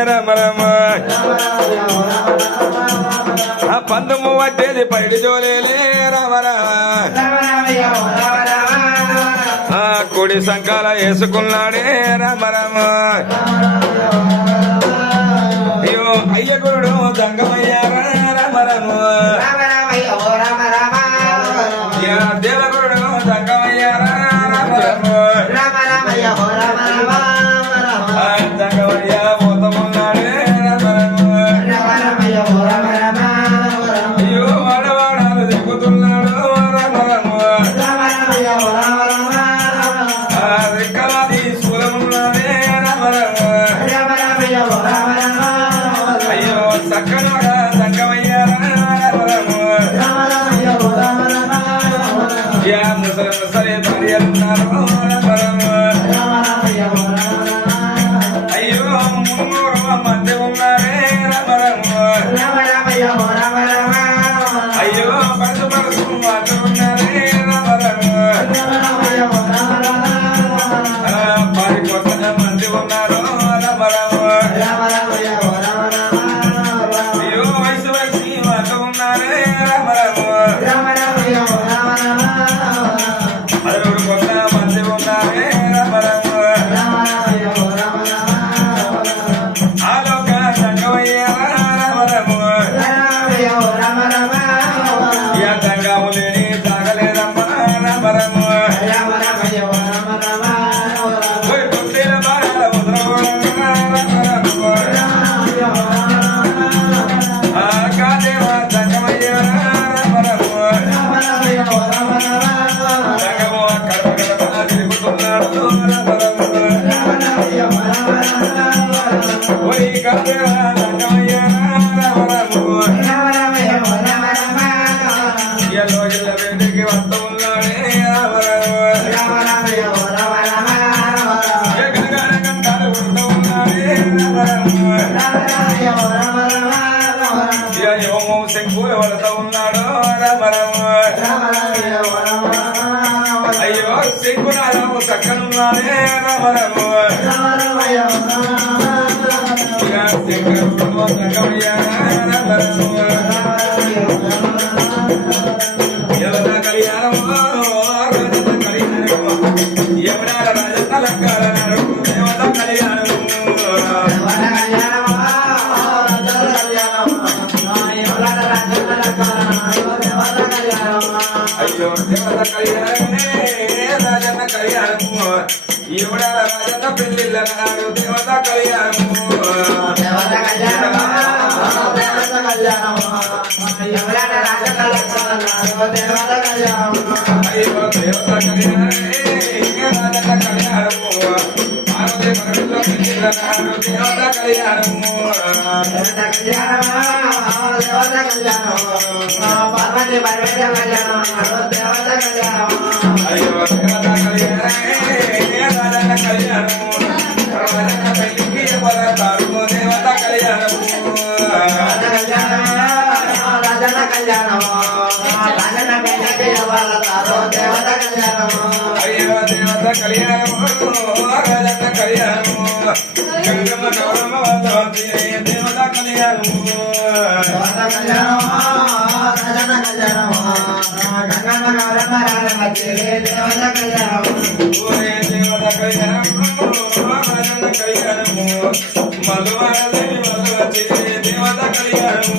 రామ రామ పందుము వచ్చేది పైడి జోలేలే రామ రామ కుడి సంకాల వేసుకున్నాడే రామ రామ అయ్యో అయ్య గురుడు దంగమయ్యారా రామ రామ దేవగురుడు దంగమయ్యారా రామ రామ దంగమయ్య పోతమున్నాడే రామ రామ అయ్యో వాడవాడాలు దిగుతున్నాడు రామ రామ రెక్కలాది శూలమున్నాడే రామ రామ అయ్యో సక్కనగా దంగమయ్యారా ముసలి ముసలి భార్యలున్నారు అయ్యో మున్నూరు మధ్య ఉన్నారే అయ్యో పరుసు పరుసు మధ్య ఉన్నారే పారి కొత్త మంది ఉన్నారు అయ్యో వయసు వయసు మధ్య ఉన్నారే అరుడు కొత్త మంది ఉన్నారే ఆలోక దంగమయ్యారా దంగము లేని తాగలేదమ్మా కొట్టేల బాగా కాదేవా దంగమయ్యారా వెంటికి వస్త ఉన్నాడే గంటాలు ఉడుతూ ఉన్నాడే యోమో శంకు పడుతూ ఉన్నాడు అయ్యో శంకునాథము చక్కనున్నాడే ఎవరా కళ్యాణము ఎవరా రాజలంకార దేవత కళ్యాణము అయ్యో దేవత కళ్యాణమే రాజన్న కళ్యాణము ఎవడా రాజన్న పెళ్లిళ్ళ నాడు దేవత కళ్యాణము అయ్యో దేవత కళ్యాణమే రాజన్న కళ్యాణము పెళ్లిళ్ళ నాడు దేవత కళ్యాణము అయ్యో దేవత కళ్యాణమే రాజన్న కళ్యాణము పెళ్లికి పడతాడు దేవత కళ్యాణము అయ్యో దేవత కళ్యాణము రాజన్న కళ్యాణము గంగమ్మ గౌరమ్మ వద్దవతి దేవత కళ్యాణము దేవత కళ్యాణము రాజన్న కళ్యాణము మధువారదేవి వద్దవతి దేవత కళ్యాణము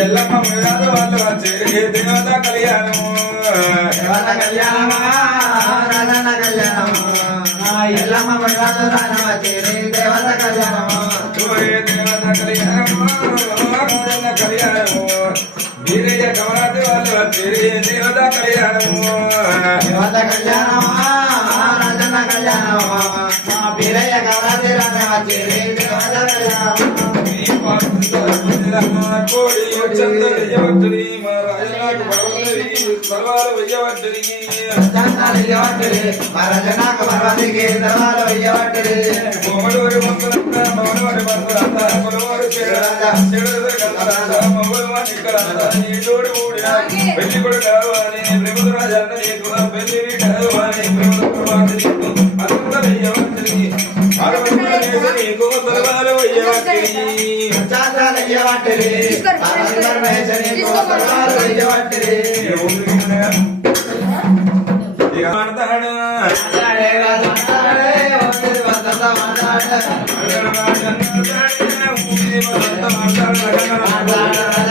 ఎల్లమ్మ మురాదు వాళ్ళు వచ్చే దేవత కళ్యాణము ఎల్లమ్మ మురాదు వచ్చే దేవత కళ్యాణము దేవత కళ్యాణము కళ్యాణము వీరయ్య గౌరాది వాళ్ళు వచ్చే దేవత కళ్యాణము దేవత కళ్యాణము రాజన్న కళ్యాణము వీరయ్య గౌరాది వచ్చే దేవత కళ్యాణము కోడి చందరి మా రాజనాకు పర్వతరి సర్వాలు వెయ్యవట్టరి కోమడోరి మంత్రంత మౌనవారి మంత్రంత కొలవారు చెడు ఊడిన పెళ్లి కూడా కావాలి ప్రభుత్వ రాజన్న పెళ్లి కావాలి ప్రభుత్వ అంత వెయ్యవట్టరి సర్వాలు వెయ్యవట్టరి మాట్లాడు